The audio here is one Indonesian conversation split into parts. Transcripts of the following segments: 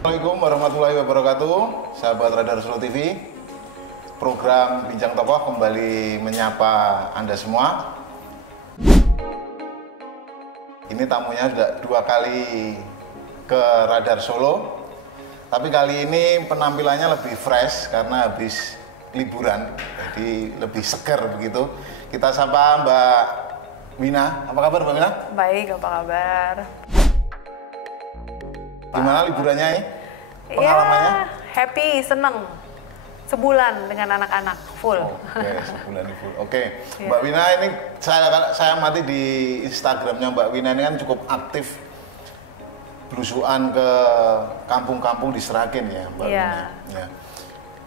Assalamualaikum warahmatullahi wabarakatuh, sahabat Radar Solo TV. Program Bincang Tokoh kembali menyapa Anda semua. Ini tamunya sudah 2 kali ke Radar Solo, tapi kali ini penampilannya lebih fresh karena habis liburan, jadi lebih seger begitu. Kita sapa Mbak Wina. Apa kabar Mbak Wina? Baik, apa kabar? Gimana liburannya ini? Pengalamannya? Ya, happy, seneng. Sebulan dengan anak-anak, full. Oke, sebulan full. Oke, Mbak Wina ini saya amati di Instagramnya Mbak Wina ini kan cukup aktif belusuan ke kampung-kampung di Sragen ya Mbak Wina. Ya.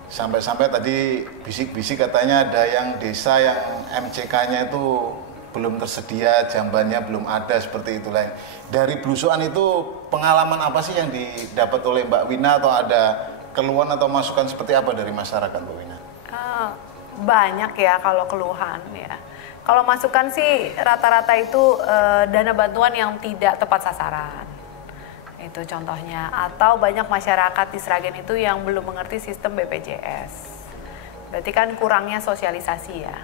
Sampai-sampai tadi bisik-bisik katanya ada yang desa yang MCK-nya itu belum tersedia, jambannya belum ada, seperti itulah. Dari belusuan itu pengalaman apa sih yang didapat oleh Mbak Wina, atau ada keluhan atau masukan seperti apa dari masyarakat Mbak Wina? Banyak ya kalau keluhan ya. Kalau masukan sih rata-rata itu dana bantuan yang tidak tepat sasaran. Itu contohnya. Atau banyak masyarakat di Sragen itu yang belum mengerti sistem BPJS. Berarti kan kurangnya sosialisasi ya.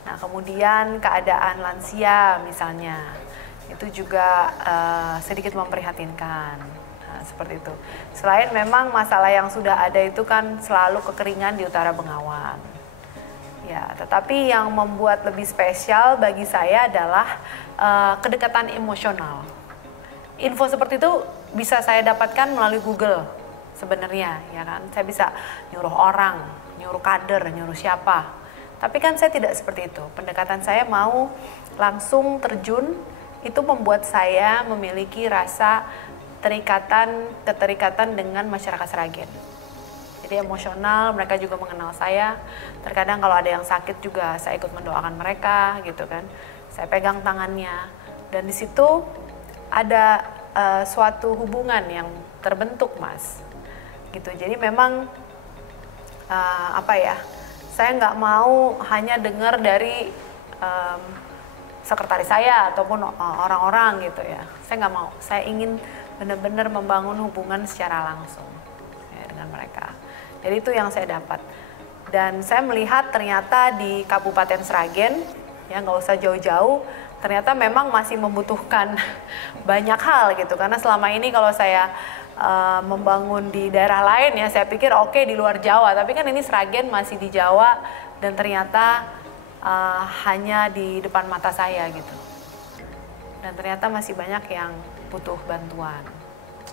Nah, kemudian keadaan lansia misalnya, itu juga sedikit memprihatinkan. Nah, seperti itu. Selain memang masalah yang sudah ada itu kan selalu kekeringan di Utara Bengawan. Ya, tetapi yang membuat lebih spesial bagi saya adalah kedekatan emosional. Info seperti itu bisa saya dapatkan melalui Google sebenarnya, ya kan. Saya bisa nyuruh orang, nyuruh kader, nyuruh siapa. Tapi kan saya tidak seperti itu. Pendekatan saya mau langsung terjun, itu membuat saya memiliki rasa keterikatan dengan masyarakat Sragen. Jadi emosional, mereka juga mengenal saya. Terkadang kalau ada yang sakit juga saya ikut mendoakan mereka, gitu kan. Saya pegang tangannya, dan di situ ada suatu hubungan yang terbentuk, Mas. Gitu. Jadi memang saya nggak mau hanya dengar dari sekretaris saya ataupun orang-orang gitu ya. Saya nggak mau. Saya ingin benar-benar membangun hubungan secara langsung ya, dengan mereka. Jadi itu yang saya dapat. Dan saya melihat ternyata di Kabupaten Sragen, ya nggak usah jauh-jauh, ternyata memang masih membutuhkan banyak hal gitu. Karena selama ini kalau saya membangun di daerah lain ya, saya pikir oke, di luar Jawa, tapi kan ini Sragen masih di Jawa, dan ternyata hanya di depan mata saya gitu, dan ternyata masih banyak yang butuh bantuan.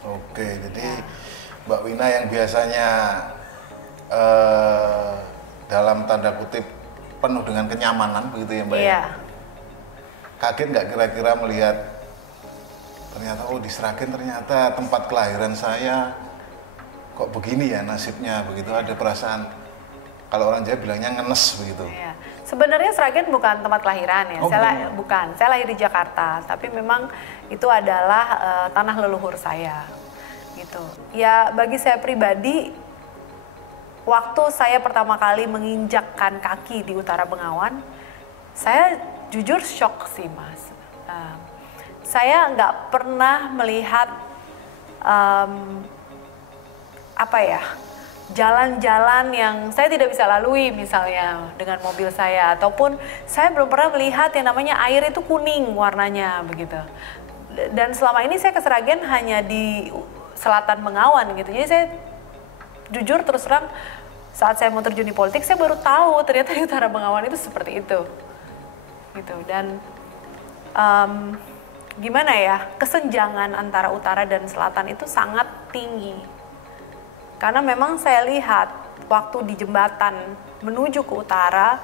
Oke, jadi Mbak Wina yang biasanya dalam tanda kutip penuh dengan kenyamanan begitu ya Mbak? Iya. Kaget nggak kira-kira melihat ternyata di Sragen ternyata tempat kelahiran saya kok begini ya nasibnya begitu. Ada perasaan, kalau orang Jawa bilangnya ngenes begitu. Iya. Sebenarnya Sragen bukan tempat kelahiran ya. Bukan. Saya lahir di Jakarta, tapi memang itu adalah tanah leluhur saya. Gitu. Ya, bagi saya pribadi, waktu saya pertama kali menginjakkan kaki di Utara Bengawan, saya jujur shock sih, Mas. Saya nggak pernah melihat jalan-jalan yang saya tidak bisa lalui misalnya dengan mobil saya, ataupun saya belum pernah melihat yang namanya air itu kuning warnanya begitu. Dan selama ini saya ke Sragen hanya di selatan Bengawan gitu. Jadi saya jujur terus terang, saat saya mau terjun di politik saya baru tahu ternyata di Utara Bengawan itu seperti itu. Gitu. Dan gimana ya, kesenjangan antara utara dan selatan itu sangat tinggi. Karena memang saya lihat waktu di jembatan menuju ke utara,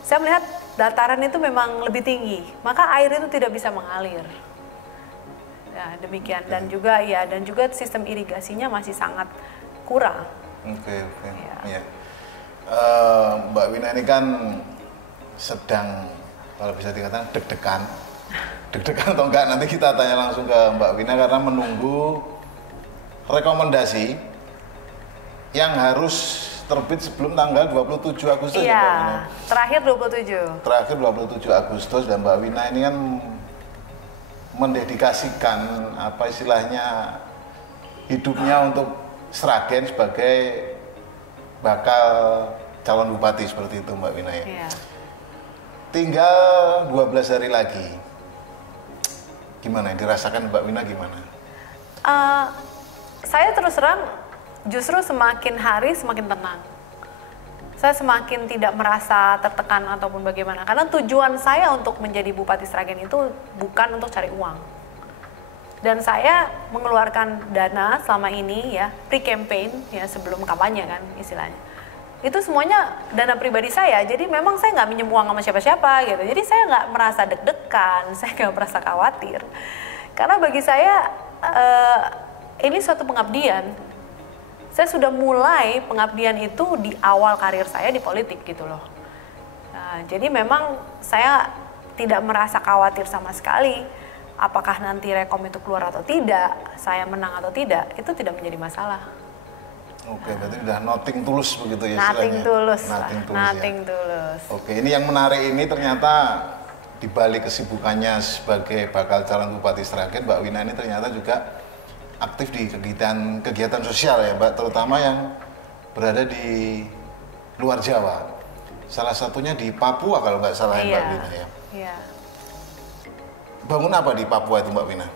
saya melihat dataran itu memang lebih tinggi, maka air itu tidak bisa mengalir. Ya, demikian. Dan juga sistem irigasinya masih sangat kurang. Oke. Ya. Mbak Wina ini kan sedang, kalau bisa dikatakan deg-degan atau enggak, nanti kita tanya langsung ke Mbak Wina, karena menunggu rekomendasi yang harus terbit sebelum tanggal 27 Agustus ya Mbak Wina? Terakhir 27. Terakhir 27 Agustus, dan Mbak Wina ini kan mendedikasikan apa istilahnya hidupnya untuk Sragen sebagai bakal calon bupati seperti itu Mbak Wina ya. Iya. Tinggal 12 hari lagi. Gimana yang dirasakan Mbak Wina gimana? Saya terus terang justru semakin hari semakin tenang. Saya semakin tidak merasa tertekan ataupun bagaimana. Karena tujuan saya untuk menjadi Bupati Sragen itu bukan untuk cari uang. Dan saya mengeluarkan dana selama ini ya, pre-campaign ya, sebelum kampanye kan istilahnya. Itu semuanya dana pribadi saya, jadi memang saya nggak minjem uang sama siapa-siapa gitu. Jadi saya nggak merasa deg-degan, saya nggak merasa khawatir. Karena bagi saya ini suatu pengabdian. Saya sudah mulai pengabdian itu di awal karir saya di politik gitu loh. Nah, jadi memang saya tidak merasa khawatir sama sekali. Apakah nanti rekom itu keluar atau tidak, saya menang atau tidak, itu tidak menjadi masalah. Oke, berarti udah nothing tulus begitu ya Nothing istilahnya? tulus, Nothing tulus, tulus. Oke, ini yang menarik ini ternyata di balik kesibukannya sebagai bakal calon Bupati Sragen, Mbak Wina ini ternyata juga aktif di kegiatan sosial ya Mbak, terutama yang berada di luar Jawa. Salah satunya di Papua kalau nggak salah Mbak Wina ya. Iya. Bangun apa di Papua itu Mbak Wina?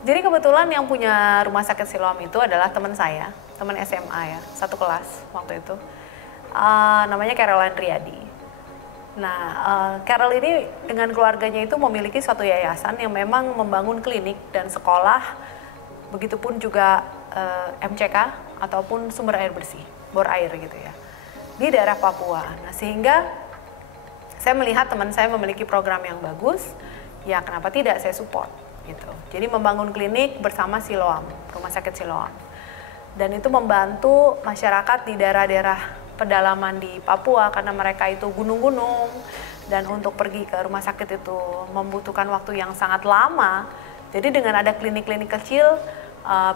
Jadi kebetulan yang punya rumah sakit Siloam itu adalah teman saya, teman SMA ya, satu kelas waktu itu. Namanya Caroline Riyadi. Nah, Carol ini dengan keluarganya itu memiliki suatu yayasan yang memang membangun klinik dan sekolah, begitupun juga MCK ataupun sumber air bersih, bor air gitu ya, di daerah Papua. Nah, sehingga saya melihat teman saya memiliki program yang bagus, ya kenapa tidak saya support gitu. Jadi membangun klinik bersama Siloam, rumah sakit Siloam. Dan itu membantu masyarakat di daerah-daerah pedalaman di Papua karena mereka itu gunung-gunung dan untuk pergi ke rumah sakit itu membutuhkan waktu yang sangat lama. Jadi dengan ada klinik-klinik kecil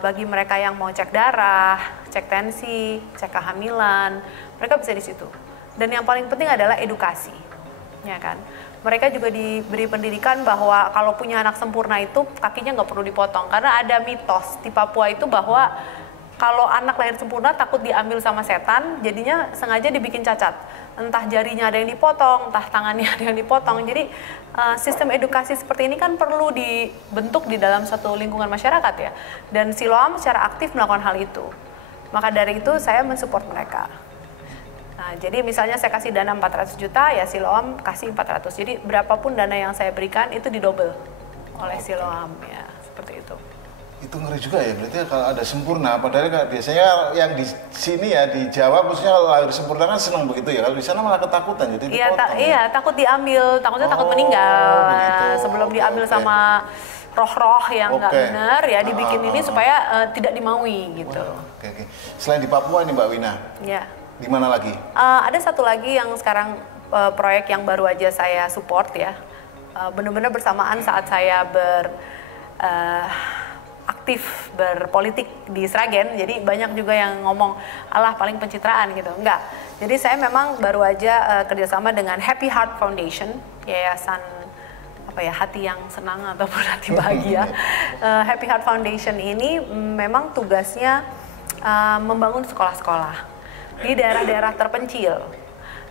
bagi mereka yang mau cek darah, cek tensi, cek kehamilan, mereka bisa di situ. Dan yang paling penting adalah edukasi, ya kan? Mereka juga diberi pendidikan bahwa kalau punya anak sempurna itu kakinya nggak perlu dipotong karena ada mitos di Papua itu bahwa kalau anak lahir sempurna takut diambil sama setan, jadinya sengaja dibikin cacat. Entah jarinya ada yang dipotong, entah tangannya ada yang dipotong. Jadi sistem edukasi seperti ini kan perlu dibentuk di dalam satu lingkungan masyarakat ya. Dan Siloam secara aktif melakukan hal itu. Maka dari itu saya mensupport mereka. Nah, jadi misalnya saya kasih dana 400 juta, ya Siloam kasih 400. Jadi berapapun dana yang saya berikan itu didouble oleh Siloam ya, seperti itu. Itu ngeri juga ya, berarti kalau ada sempurna, padahal biasanya yang di sini ya, di Jawa khususnya kalau lahir sempurna kan senang begitu ya, kalau di sana malah ketakutan, jadi dipotong. Iya, takut diambil, takutnya takut meninggal. Begitu. Sebelum diambil sama roh-roh yang nggak benar ya, dibikin ini supaya tidak dimaui gitu. Oke. Selain di Papua ini Mbak Wina, Ya. di mana lagi? Ada satu lagi yang sekarang proyek yang baru aja saya support ya, benar-benar bersamaan saat saya aktif berpolitik di Sragen. Jadi banyak juga yang ngomong, alah paling pencitraan gitu. Enggak. Jadi saya memang baru aja kerjasama dengan Happy Heart Foundation, yayasan hati yang senang ataupun hati bahagia. Happy Heart Foundation ini memang tugasnya membangun sekolah-sekolah di daerah-daerah terpencil.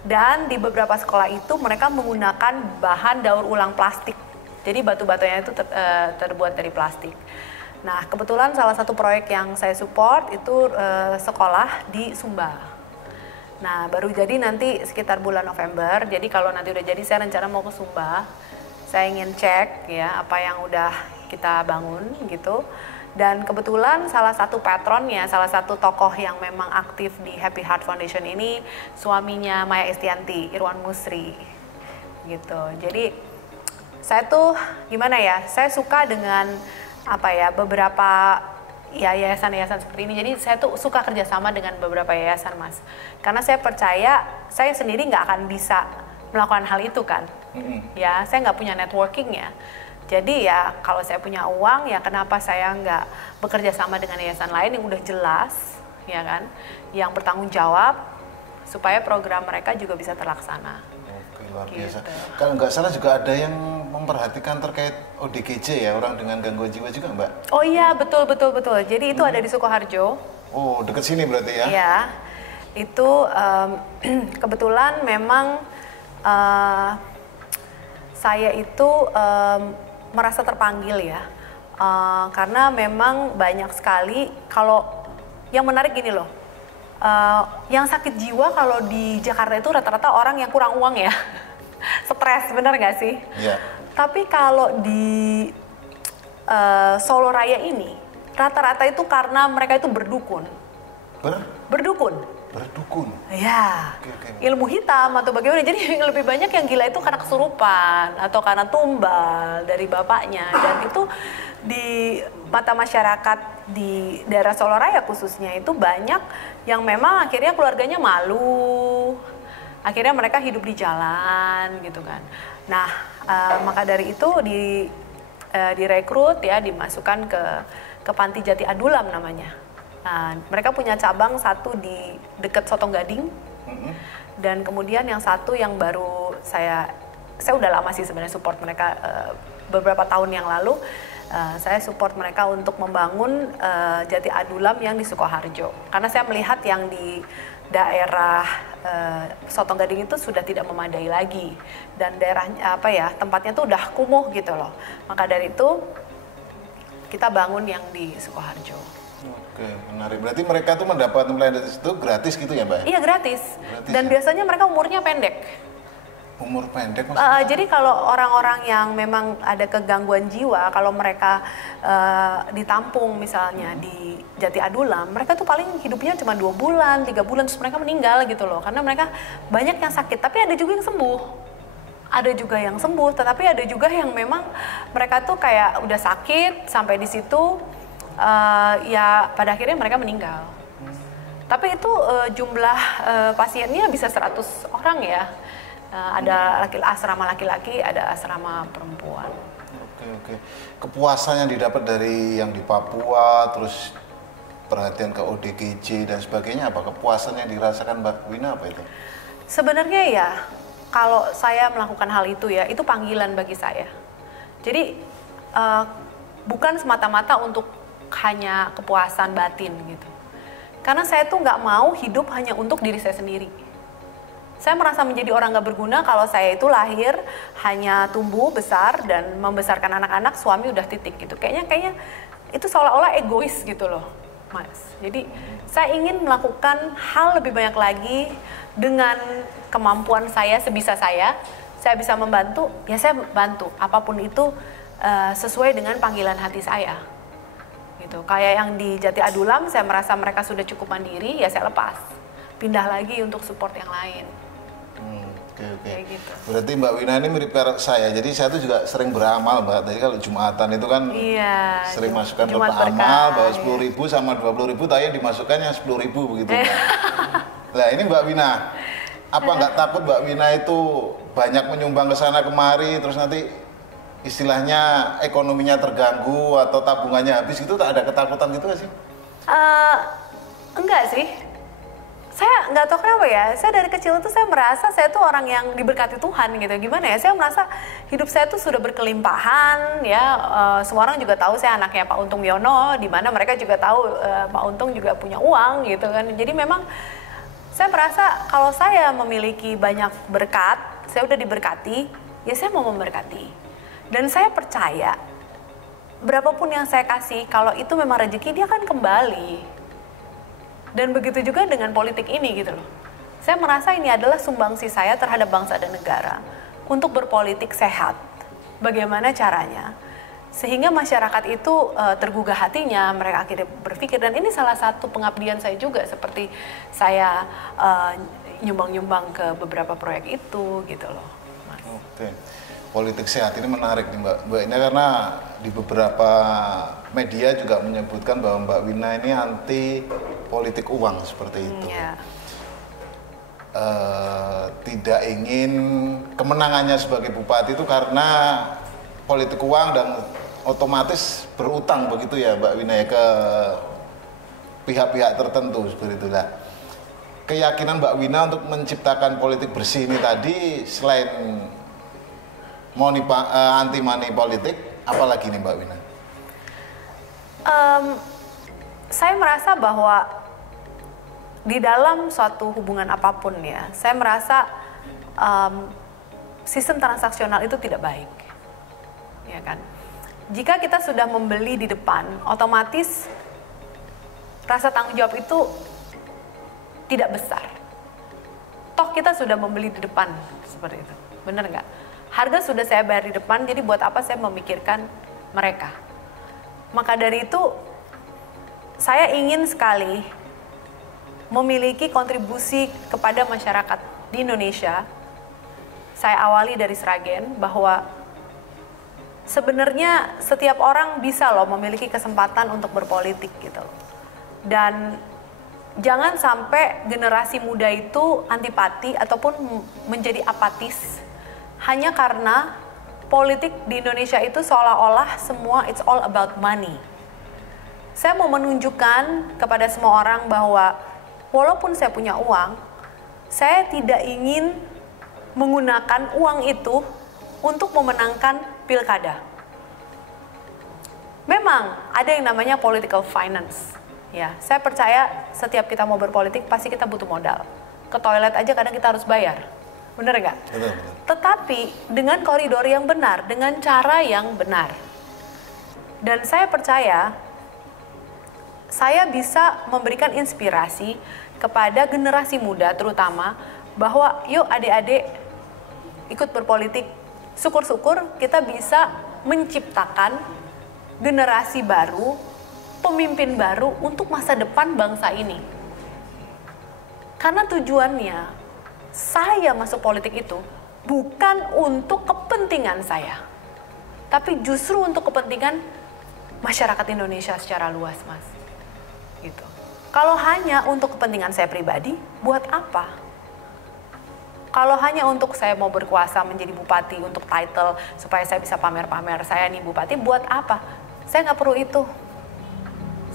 Dan di beberapa sekolah itu mereka menggunakan bahan daur ulang plastik. Jadi batu-batunya itu terbuat dari plastik. Nah, kebetulan salah satu proyek yang saya support itu sekolah di Sumba. Nah, baru jadi nanti sekitar bulan November. Jadi kalau nanti udah jadi, saya rencana mau ke Sumba. Saya ingin cek ya apa yang udah kita bangun gitu. Dan kebetulan salah satu patronnya, salah satu tokoh yang memang aktif di Happy Heart Foundation ini suaminya Maya Estianti, Irwan Musri gitu. Jadi saya tuh gimana ya, saya suka dengan beberapa yayasan-yayasan seperti ini. Jadi saya tuh suka kerjasama dengan beberapa yayasan, Mas. Karena saya percaya saya sendiri nggak akan bisa melakukan hal itu kan. Ya, saya nggak punya networking ya. Jadi ya kalau saya punya uang ya kenapa saya nggak bekerja sama dengan yayasan lain yang udah jelas, ya kan, yang bertanggung jawab supaya program mereka juga bisa terlaksana. Oke, luar biasa. Gitu. Kalau nggak salah juga ada yang memperhatikan terkait ODGJ ya, orang dengan gangguan jiwa juga, Mbak? Oh iya, betul. Jadi itu ada di Sukoharjo. Oh, deket sini berarti ya? Iya, itu kebetulan memang saya itu merasa terpanggil ya, karena memang banyak sekali. Kalau yang menarik gini loh, yang sakit jiwa kalau di Jakarta itu rata-rata orang yang kurang uang ya, stres, bener nggak sih? Iya. Tapi kalau di Solo Raya ini rata-rata itu karena mereka itu berdukun. Berdukun. Ya, ilmu hitam atau bagaimana. Jadi lebih banyak yang gila itu karena kesurupan atau karena tumbal dari bapaknya. Dan itu di mata masyarakat di daerah Solo Raya khususnya itu banyak yang memang akhirnya keluarganya malu. Akhirnya mereka hidup di jalan gitu kan. Nah, maka dari itu direkrut ya, dimasukkan ke Panti Jati Adulam namanya. Nah, mereka punya cabang satu di dekat Sotong Gading, dan kemudian yang satu yang baru saya udah lama sih sebenarnya support mereka, beberapa tahun yang lalu saya support mereka untuk membangun Jati Adulam yang di Sukoharjo, karena saya melihat yang di daerah Sotong Gading itu sudah tidak memadai lagi dan daerahnya tempatnya tuh udah kumuh gitu loh. Maka dari itu kita bangun yang di Sukoharjo. Oke, menarik. Berarti mereka tuh mendapat pelayanan itu gratis gitu ya, Mbak? Iya, gratis. Dan biasanya mereka umurnya pendek. Umur pendek maksudnya? Jadi kalau orang-orang yang memang ada kegangguan jiwa, kalau mereka ditampung misalnya di Jati Adulam, mereka tuh paling hidupnya cuma 2 bulan, 3 bulan, terus mereka meninggal gitu loh. Karena mereka banyak yang sakit, tapi ada juga yang sembuh. Tetapi ada juga yang memang mereka tuh kayak udah sakit sampai di situ, ya pada akhirnya mereka meninggal. Tapi itu jumlah pasiennya bisa 100 orang ya. Ada asrama laki-laki, ada asrama perempuan. Oke. Kepuasan yang didapat dari yang di Papua, terus perhatian ke ODGJ dan sebagainya, apa kepuasan yang dirasakan Mbak Wina apa itu? Sebenarnya ya, kalau saya melakukan hal itu ya, itu panggilan bagi saya. Jadi bukan semata-mata untuk hanya kepuasan batin gitu. Karena saya tuh nggak mau hidup hanya untuk diri saya sendiri. Saya merasa menjadi orang nggak berguna kalau saya itu lahir hanya tumbuh besar dan membesarkan anak-anak, suami udah titik gitu. Kayaknya itu seolah-olah egois gitu loh, Mas. Jadi saya ingin melakukan hal lebih banyak lagi dengan kemampuan saya sebisa saya bisa membantu, ya saya bantu. Apapun itu sesuai dengan panggilan hati saya. Gitu. Kayak yang di Jati Adulam, saya merasa mereka sudah cukup mandiri, ya saya lepas. Pindah lagi untuk support yang lain. Oke. Kayak gitu. Berarti Mbak Wina ini mirip kayak saya. Jadi saya tuh juga sering beramal, Mbak. Tadi kalau Jumatan itu kan sering masukkan berapa amal, bawa 10.000 sama 20.000, tadi dimasukkan yang 10.000 begitu. Nah ini Mbak Wina, apa nggak takut Mbak Wina itu banyak menyumbang ke sana kemari, terus nanti istilahnya ekonominya terganggu atau tabungannya habis gitu, tak ada ketakutan gitu nggak sih? Enggak sih. Saya nggak tahu kenapa ya, saya dari kecil tuh saya merasa saya tuh orang yang diberkati Tuhan gitu. Gimana ya, saya merasa hidup saya tuh sudah berkelimpahan ya. Semua orang juga tahu saya anaknya Pak Untung Yono, di mana mereka juga tahu Pak Untung juga punya uang gitu kan. Jadi memang saya merasa kalau saya memiliki banyak berkat, saya udah diberkati, ya saya mau memberkati. Dan saya percaya, berapapun yang saya kasih, kalau itu memang rezeki, dia akan kembali. Dan begitu juga dengan politik ini gitu loh. Saya merasa ini adalah sumbangsi saya terhadap bangsa dan negara untuk berpolitik sehat. Bagaimana caranya? Sehingga masyarakat itu tergugah hatinya, mereka akhirnya berpikir, dan ini salah satu pengabdian saya juga, seperti saya nyumbang-nyumbang ke beberapa proyek itu gitu loh, Mas. Oke. Politik sehat ini menarik nih Mbak ini, karena di beberapa media juga menyebutkan bahwa Mbak Wina ini anti politik uang seperti itu. Tidak ingin kemenangannya sebagai bupati itu karena politik uang dan otomatis berutang begitu ya Mbak Wina ya, ke pihak-pihak tertentu seperti itulah. keyakinan Mbak Wina untuk menciptakan politik bersih ini tadi, selain anti money politik, apalagi nih Mbak Wina? Saya merasa bahwa di dalam suatu hubungan apapun ya, saya merasa sistem transaksional itu tidak baik, ya kan? Jika kita sudah membeli di depan, otomatis rasa tanggung jawab itu tidak besar. Toh kita sudah membeli di depan, seperti itu, bener nggak? Harga sudah saya bayar di depan, jadi buat apa saya memikirkan mereka? Maka dari itu, saya ingin sekali memiliki kontribusi kepada masyarakat di Indonesia. Saya awali dari Sragen bahwa sebenarnya setiap orang bisa loh memiliki kesempatan untuk berpolitik gitu. Dan jangan sampai generasi muda itu antipati ataupun menjadi apatis hanya karena politik di Indonesia itu seolah-olah semua it's all about money. Saya mau menunjukkan kepada semua orang bahwa walaupun saya punya uang, saya tidak ingin menggunakan uang itu untuk memenangkan pilkada. Memang ada yang namanya political finance. Ya, saya percaya setiap kita mau berpolitik pasti kita butuh modal. Ke toilet aja kadang kita harus bayar. Bener nggak? Betul. Tetapi dengan koridor yang benar, dengan cara yang benar. Dan saya percaya saya bisa memberikan inspirasi kepada generasi muda terutama bahwa yuk adik-adik ikut berpolitik. Syukur-syukur kita bisa menciptakan generasi baru, pemimpin baru untuk masa depan bangsa ini. Karena tujuannya saya masuk politik itu bukan untuk kepentingan saya, tapi justru untuk kepentingan masyarakat Indonesia secara luas, Mas. Gitu. Kalau hanya untuk kepentingan saya pribadi, buat apa? Kalau hanya untuk saya mau berkuasa menjadi bupati untuk title supaya saya bisa pamer-pamer saya nih bupati, buat apa? Saya nggak perlu itu.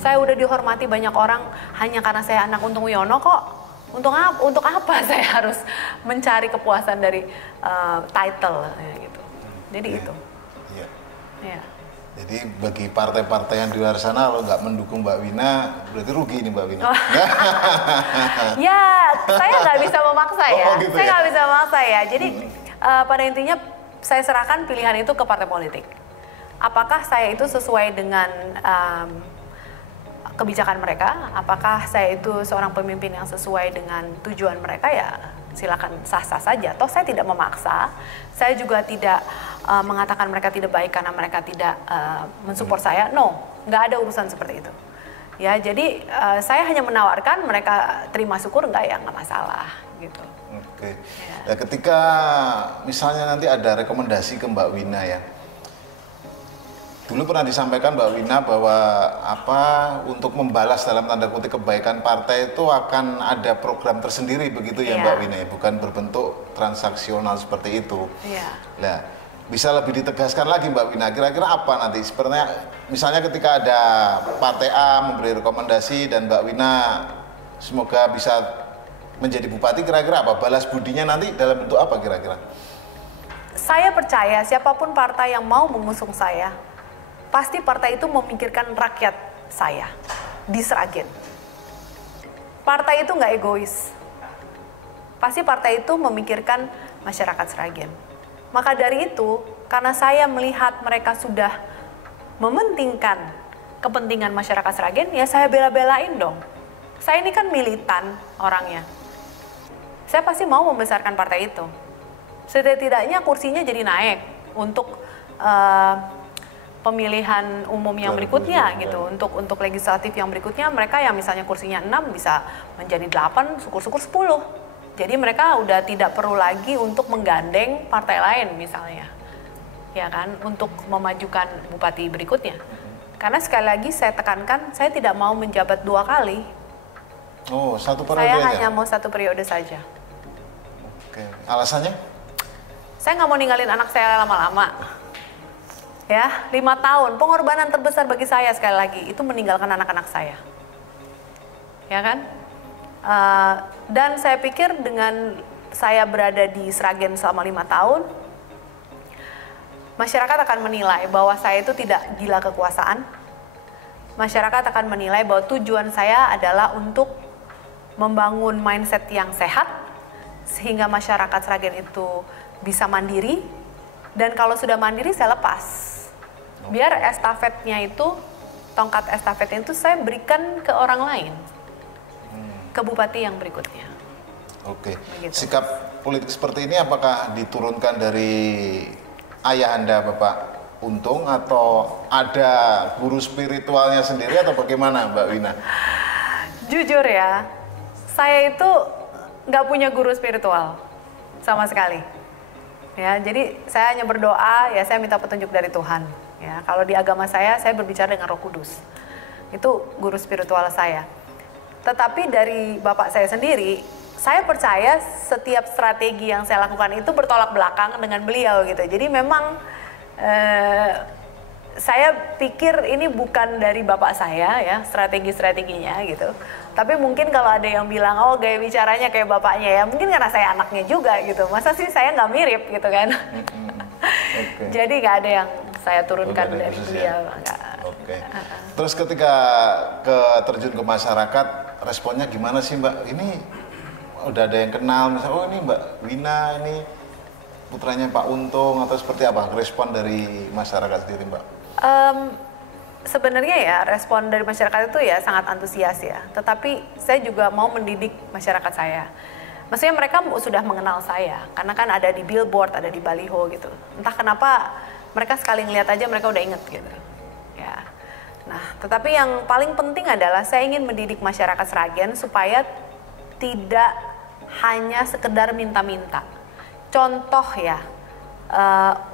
Saya udah dihormati banyak orang hanya karena saya anak Untung Wiono kok. Untuk apa saya harus mencari kepuasan dari title gitu. Jadi itu. Iya. Ya. Jadi bagi partai-partai yang di luar sana kalau nggak mendukung Mbak Wina, berarti rugi nih Mbak Wina. Oh. Ya, saya nggak bisa memaksa ya. Gitu Saya ya? nggak bisa memaksa ya. Jadi pada intinya saya serahkan pilihan itu ke partai politik. Apakah saya itu sesuai dengan kebijakan mereka? Apakah saya itu seorang pemimpin yang sesuai dengan tujuan mereka? Ya silakan sah-sah saja. Toh saya tidak memaksa. Saya juga tidak mengatakan mereka tidak baik karena mereka tidak mensupport saya. No, nggak ada urusan seperti itu. Ya, jadi saya hanya menawarkan mereka terima syukur nggak ya nggak masalah gitu. Oke. Ya. Nah, ketika misalnya nanti ada rekomendasi ke Mbak Wina ya. Dulu pernah disampaikan Mbak Wina bahwa untuk membalas dalam tanda kutip kebaikan partai itu akan ada program tersendiri begitu ya Mbak Wina, bukan berbentuk transaksional seperti itu. Iya. Nah, bisa lebih ditegaskan lagi Mbak Wina, kira-kira apa nanti? Sebenarnya misalnya ketika ada partai A memberi rekomendasi dan Mbak Wina semoga bisa menjadi bupati, kira-kira apa? Balas budinya nanti dalam bentuk apa kira-kira? Saya percaya siapapun partai yang mau mengusung saya, pasti partai itu memikirkan rakyat saya di Sragen. Partai itu nggak egois. Pasti partai itu memikirkan masyarakat Sragen. Maka dari itu, karena saya melihat mereka sudah mementingkan kepentingan masyarakat Sragen, ya saya bela-belain dong. Saya ini kan militan orangnya. Saya pasti mau membesarkan partai itu. Setidak-tidaknya kursinya jadi naik untuk pemilihan umum yang berikutnya gitu. Untuk legislatif yang berikutnya mereka yang misalnya kursinya 6 bisa menjadi 8, syukur-syukur 10. Jadi mereka udah tidak perlu lagi untuk menggandeng partai lain misalnya. Ya kan, untuk memajukan bupati berikutnya. Karena sekali lagi saya tekankan, saya tidak mau menjabat 2 kali. Oh, satu periode Saya aja? hanya mau 1 periode saja. Oke, alasannya? Saya nggak mau ninggalin anak saya lama-lama. Ya, 5 tahun, pengorbanan terbesar bagi saya sekali lagi, itu meninggalkan anak-anak saya. Ya kan? Dan saya pikir dengan saya berada di Sragen selama 5 tahun, masyarakat akan menilai bahwa saya itu tidak gila kekuasaan. Masyarakat akan menilai bahwa tujuan saya adalah untuk membangun mindset yang sehat, sehingga masyarakat Sragen itu bisa mandiri, dan kalau sudah mandiri saya lepas. Biar estafetnya itu, tongkat estafetnya itu saya berikan ke orang lain, ke bupati yang berikutnya. Oke. Begitu. Sikap politik seperti ini apakah diturunkan dari ayah Anda, Bapak Untung, atau ada guru spiritualnya sendiri, atau bagaimana, Mbak Wina? Jujur ya, saya itu nggak punya guru spiritual sama sekali. Ya, jadi saya hanya berdoa, ya saya minta petunjuk dari Tuhan. Ya, kalau di agama saya berbicara dengan Roh Kudus. Itu guru spiritual saya. Tetapi dari bapak saya sendiri, saya percaya setiap strategi yang saya lakukan itu bertolak belakang dengan beliau gitu. Jadi memang saya pikir ini bukan dari bapak saya ya, strategi-strateginya gitu. Tapi mungkin kalau ada yang bilang, oh gaya bicaranya kayak bapaknya ya, mungkin karena saya anaknya juga gitu. Masa sih saya nggak mirip gitu kan. Okay. Jadi nggak ada yang saya turunkan dari beliau. Oke. Terus ketika terjun ke masyarakat, responnya gimana sih Mbak? Ini udah ada yang kenal, misalnya, oh ini Mbak Wina, ini putranya Pak Untung, atau seperti apa respon dari masyarakat sendiri Mbak? Sebenarnya ya respon dari masyarakat itu ya sangat antusias ya. Tetapi saya juga mau mendidik masyarakat saya. Maksudnya mereka sudah mengenal saya, karena kan ada di billboard, ada di baliho gitu. Entah kenapa mereka sekali ngeliat aja mereka udah inget gitu. Ya. Nah, tetapi yang paling penting adalah saya ingin mendidik masyarakat Sragen supaya tidak hanya sekedar minta-minta. Contoh ya,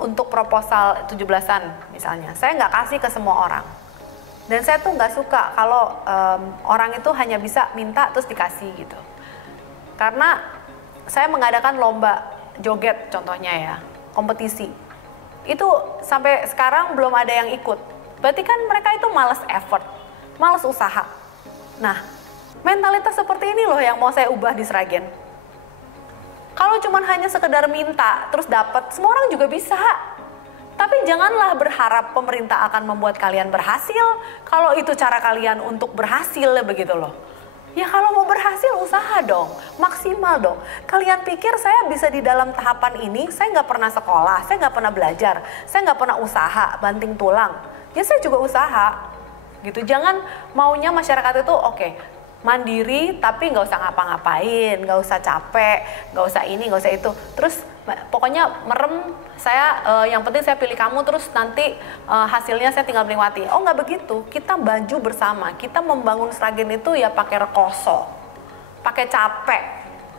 untuk proposal 17-an misalnya, saya nggak kasih ke semua orang. Dan saya tuh nggak suka kalau orang itu hanya bisa minta terus dikasih gitu. Karena saya mengadakan lomba joget contohnya ya, kompetisi. Itu sampai sekarang belum ada yang ikut. Berarti kan mereka itu malas effort, malas usaha. Nah, mentalitas seperti ini loh yang mau saya ubah di Sragen. Kalau cuma hanya sekedar minta terus dapat, semua orang juga bisa. Tapi janganlah berharap pemerintah akan membuat kalian berhasil kalau itu cara kalian untuk berhasil begitu loh. Ya kalau mau berhasil usaha dong, maksimal dong. Kalian pikir saya bisa di dalam tahapan ini, saya nggak pernah sekolah, saya nggak pernah belajar, saya nggak pernah usaha, banting tulang. Ya saya juga usaha gitu. Jangan maunya masyarakat itu oke, mandiri tapi nggak usah ngapa-ngapain, nggak usah capek, nggak usah ini, nggak usah itu. Terus pokoknya merem, saya yang penting saya pilih kamu, terus nanti hasilnya saya tinggal menikmati. Oh nggak begitu, kita baju bersama, kita membangun Sragen itu ya pakai rekoso, pakai capek,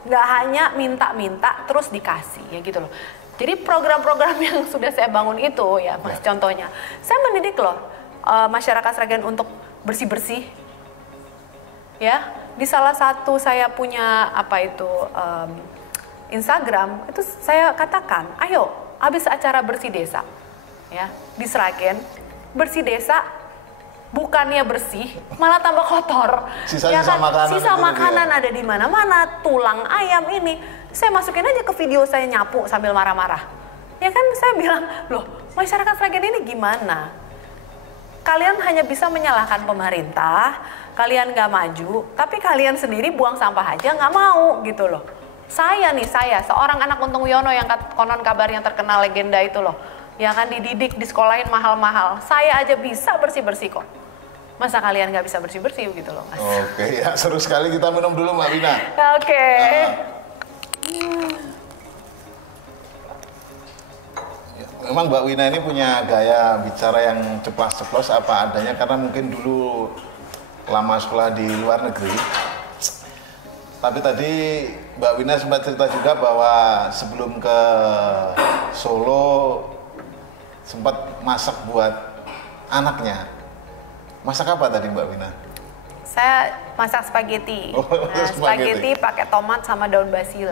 nggak hanya minta-minta terus dikasih ya gitu loh. Jadi program-program yang sudah saya bangun itu ya mas, contohnya, saya mendidik loh masyarakat Sragen untuk bersih-bersih. Ya, di salah satu saya punya apa itu Instagram itu saya katakan, ayo habis acara bersih desa, ya di Sragen, bersih desa bukannya bersih malah tambah kotor. Sisa-sisa makanan, sisa makanan ada di mana-mana, tulang ayam ini, saya masukin aja ke video saya nyapu sambil marah-marah. Ya kan saya bilang, loh masyarakat Sragen ini gimana? Kalian hanya bisa menyalahkan pemerintah, kalian nggak maju, tapi kalian sendiri buang sampah aja nggak mau gitu loh. Saya seorang anak Untung Wiono yang konon kabarnya terkenal legenda itu loh, yang kan dididik, disekolahin mahal-mahal. Saya aja bisa bersih-bersih kok. Masa kalian nggak bisa bersih-bersih gitu loh mas? Oke, ya seru sekali, kita minum dulu Mbak Wina. Oke. Memang Mbak Wina ini punya gaya bicara yang ceplas-ceplos apa adanya, karena mungkin dulu lama sekolah di luar negeri. Tapi tadi Mbak Wina sempat cerita juga bahwa sebelum ke Solo sempat masak buat anaknya. Masak apa tadi Mbak Wina? Saya masak spaghetti. Spaghetti pakai tomat sama daun basil.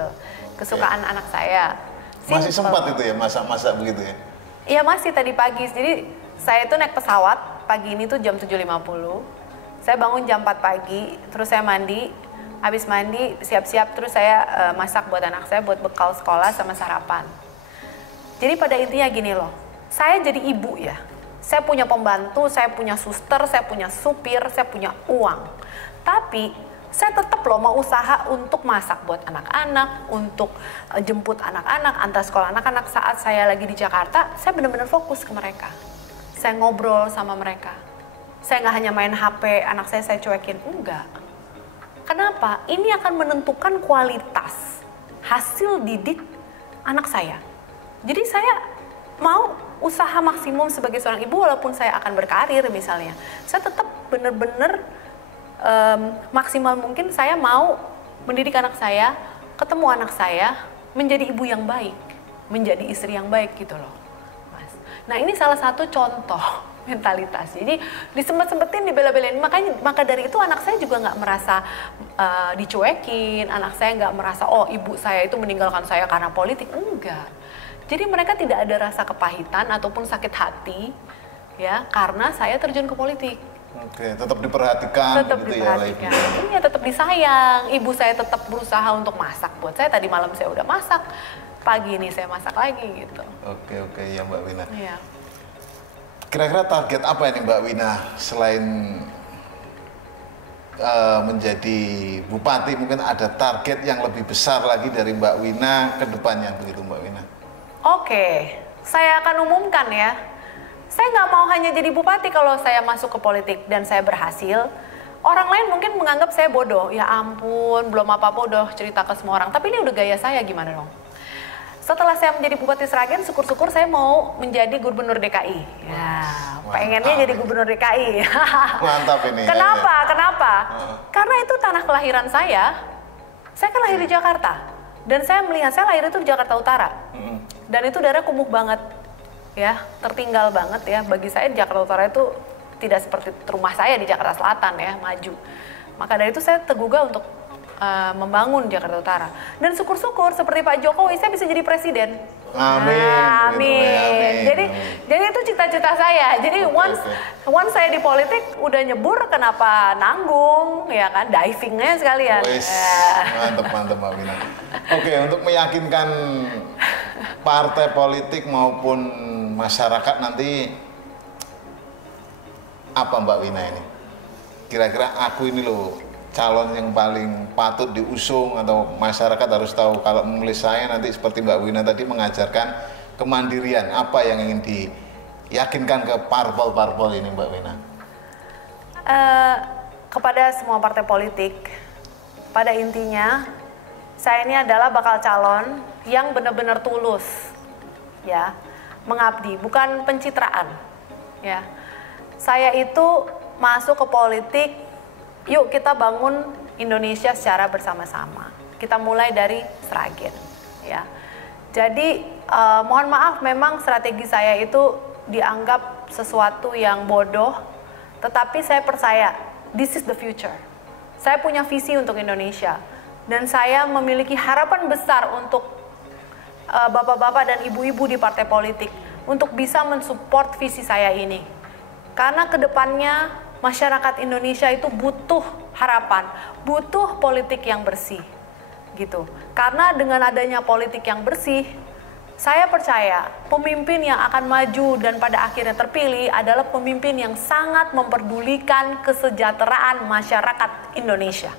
Kesukaan anak saya. Simple. Masih sempat itu ya masak-masak begitu ya? Iya masih tadi pagi. Jadi saya itu naik pesawat pagi ini tuh jam 7.50. Saya bangun jam 4 pagi, terus saya mandi, Habis mandi, siap-siap, terus saya masak buat anak saya, buat bekal sekolah sama sarapan. Jadi pada intinya gini loh, saya jadi ibu ya. Saya punya pembantu, saya punya suster, saya punya supir, saya punya uang. Tapi saya tetap loh mau usaha untuk masak buat anak-anak, untuk jemput anak-anak, antar sekolah anak-anak. Saat saya lagi di Jakarta, saya benar-benar fokus ke mereka. Saya ngobrol sama mereka. Saya nggak hanya main HP, anak saya cuekin, enggak. Kenapa? Ini akan menentukan kualitas hasil didik anak saya. Jadi saya mau usaha maksimum sebagai seorang ibu, walaupun saya akan berkarir misalnya. Saya tetap benar-benar maksimal mungkin saya mau mendidik anak saya, ketemu anak saya, menjadi ibu yang baik, menjadi istri yang baik gitu loh, Mas. Nah ini salah satu contoh mentalitas. Jadi disempet-sempetin, dibela-belain. Maka dari itu anak saya juga nggak merasa dicuekin. Anak saya nggak merasa oh ibu saya itu meninggalkan saya karena politik. Enggak. Jadi mereka tidak ada rasa kepahitan ataupun sakit hati ya karena saya terjun ke politik. Oke, tetap diperhatikan. Tetap gitu diperhatikan. Ya, Iya, tetap disayang. Ibu saya tetap berusaha untuk masak buat saya. Tadi malam saya udah masak, pagi ini saya masak lagi gitu. Oke ya Mbak Wina. Iya. Kira-kira target apa ini Mbak Wina selain menjadi bupati, mungkin ada target yang lebih besar lagi dari Mbak Wina ke depannya begitu Mbak Wina? Oke, saya akan umumkan ya. Saya nggak mau hanya jadi bupati kalau saya masuk ke politik dan saya berhasil. Orang lain mungkin menganggap saya bodoh. Ya ampun, belum apa-apa udah cerita ke semua orang. Tapi ini udah gaya saya, gimana dong? Setelah saya menjadi Bupati Sragen, syukur-syukur saya mau menjadi Gubernur DKI. Ya, pengennya jadi Gubernur DKI. Mantap ini. Kenapa? Kenapa? Karena itu tanah kelahiran saya. Saya kan lahir di Jakarta. Dan saya melihat, saya lahir itu di Jakarta Utara. Dan itu daerah kumuh banget. Ya, tertinggal banget ya. Bagi saya di Jakarta Utara itu tidak seperti rumah saya di Jakarta Selatan ya, maju. Maka dari itu saya tergugah untuk membangun Jakarta Utara. Dan syukur-syukur seperti Pak Jokowi saya bisa jadi presiden. Amin. Nah, amin. Amin. Jadi itu cita-cita saya. Jadi once saya di politik udah nyebur, kenapa nanggung ya kan, divingnya sekalian. Mantap Mbak Wina. Oke, untuk meyakinkan partai politik maupun masyarakat nanti, apa Mbak Wina ini? Kira-kira aku ini loh calon yang paling patut diusung, atau masyarakat harus tahu kalau memilih saya nanti seperti Mbak Wina tadi mengajarkan kemandirian. Apa yang ingin diyakinkan ke parpol-parpol ini Mbak Wina? Kepada semua partai politik, pada intinya saya ini adalah bakal calon yang benar-benar tulus ya, mengabdi, bukan pencitraan ya. Saya itu masuk ke politik, yuk kita bangun Indonesia secara bersama-sama. Kita mulai dari Sragen ya. Jadi mohon maaf, memang strategi saya itu dianggap sesuatu yang bodoh, tetapi saya percaya this is the future. Saya punya visi untuk Indonesia dan saya memiliki harapan besar untuk bapak-bapak dan ibu-ibu di partai politik untuk bisa mensupport visi saya ini. Karena kedepannya masyarakat Indonesia itu butuh harapan, butuh politik yang bersih, gitu. Karena dengan adanya politik yang bersih, saya percaya pemimpin yang akan maju dan pada akhirnya terpilih adalah pemimpin yang sangat memperdulikan kesejahteraan masyarakat Indonesia.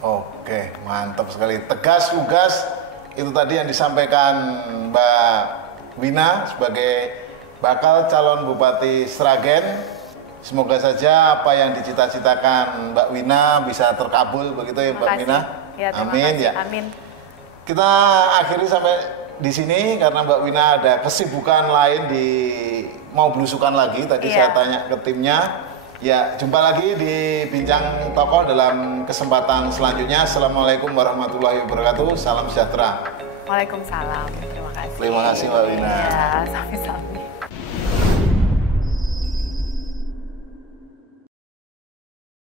Oke, mantap sekali. Tegas, lugas, itu tadi yang disampaikan Mbak Wina sebagai bakal calon Bupati Sragen. Semoga saja apa yang dicita-citakan Mbak Wina bisa terkabul begitu ya Mbak Wina. Ya, amin kasih. ya. Amin. Kita akhiri sampai di sini karena Mbak Wina ada kesibukan lain mau belusukan lagi. Tadi saya tanya ke timnya. Ya, jumpa lagi di Bincang Tokoh dalam kesempatan selanjutnya. Assalamualaikum warahmatullahi wabarakatuh. Salam sejahtera. Waalaikumsalam. Terima kasih. Terima kasih Mbak Wina. Ya, sampai-sampai.